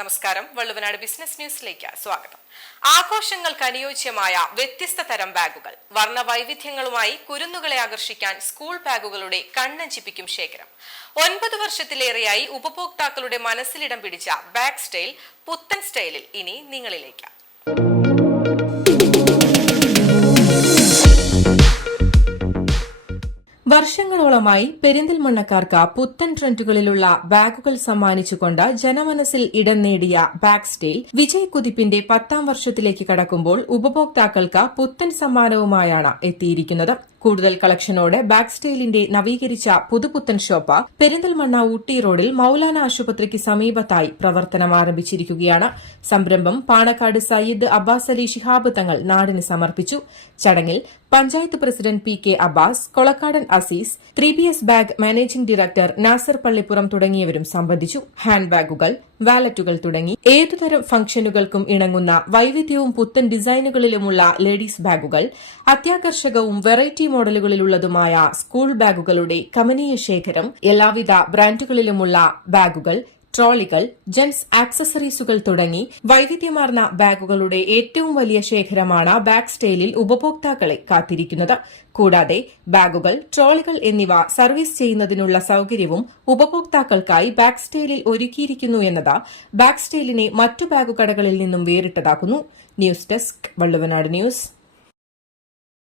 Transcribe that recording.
നമസ്കാരം. വള്ളുവനാട് ബിസിനസ് ന്യൂസിലേക്ക് സ്വാഗതം. ആഘോഷങ്ങൾക്ക് അനുയോജ്യമായ വ്യത്യസ്ത തരം ബാഗുകൾ. വർണ വൈവിധ്യങ്ങളുമായി കുരുന്നുകളെ ആകർഷിക്കാൻ സ്കൂൾ ബാഗുകളുടെ കണ്ണഞ്ചിപ്പിക്കും ശേഖരം. ഒൻപത് വർഷത്തിലേറെയായി ഉപഭോക്താക്കളുടെ മനസ്സിലിടം പിടിച്ച ബാഗ് സ്റ്റൈൽ പുത്തൻ സ്റ്റൈലിൽ ഇനി നിങ്ങളിലേക്ക്. വർഷങ്ങളോളമായി പെരിന്തൽമണ്ണക്കാർക്ക് പുത്തൻ ട്രെൻഡുകളിലുള്ള ബാഗുകൾ സമ്മാനിച്ചുകൊണ്ട് ജനമനസ്സിൽ ഇടം നേടിയ ബാഗ് സ്റ്റൈൽ വിജയ് കുതിപ്പിന്റെ പത്താം വർഷത്തിലേക്ക് കടക്കുമ്പോൾ ഉപഭോക്താക്കൾക്ക് പുത്തൻ സമ്മാനവുമായാണ് എത്തിയിരിക്കുന്നത്. കൂടുതൽ കളക്ഷനോടെ ബാക്ക് സ്റ്റൈലിന്റെ നവീകരിച്ച പുതുപുത്തൻ ഷോപ്പ് പെരിന്തൽമണ്ണ ഊട്ടി റോഡിൽ മൌലാന ആശുപത്രിക്ക് സമീപത്തായി പ്രവർത്തനം ആരംഭിച്ചിരിക്കുകയാണ്. സംരംഭം പാണക്കാട് സയ്യിദ് അബ്ബാസ് അലി ശിഹാബ് തങ്ങൾ നാടിന് സമർപ്പിച്ചു. ചടങ്ങിൽ panchayat president P K Abbas Kolakkadan Aziz three B S bag managing director Nasar Pallippuram തുടങ്ങിയവരും സംബന്ധിച്ചു. ഹാൻഡ് ബാഗുകൾ വാലറ്റുകൾ തുടങ്ങി. ഏതുതരം ഫംഗ്ഷനുകൾക്കും ഇണങ്ങുന്ന വൈവിധ്യവും പുത്തൻ ഡിസൈനുകളിലുമുള്ള ലേഡീസ് ബാഗുകൾ അത്യാകർഷകവും വെറൈറ്റി മോഡലുകളിലുള്ളതുമായ സ്കൂൾ ബാഗുകളുടെ കമനീയ ശേഖരം എല്ലാവിധ ബ്രാൻഡുകളിലുമുള്ള ബാഗുകൾ ട്രോളികൾ ജെൻസ് ആക്സസറീസുകൾ തുടങ്ങി വൈവിധ്യമാർന്ന ബാഗുകളുടെ ഏറ്റവും വലിയ ശേഖരമാണ് ബാഗ് സ്റ്റൈലിൽ ഉപഭോക്താക്കളെ കാത്തിരിക്കുന്നത്. കൂടാതെ ബാഗുകൾ ട്രോളികൾ എന്നിവ സർവീസ് ചെയ്യുന്നതിനുള്ള സൌകര്യവും ഉപഭോക്താക്കൾക്കായി ബാഗ് സ്റ്റൈലിൽ ഒരുക്കിയിരിക്കുന്നു എന്നത് ബാഗ് സ്റ്റൈലിനെ മറ്റു ബാഗുകടകളിൽ നിന്നും വേറിട്ടതാക്കുന്നു. News desk Valluvanad news.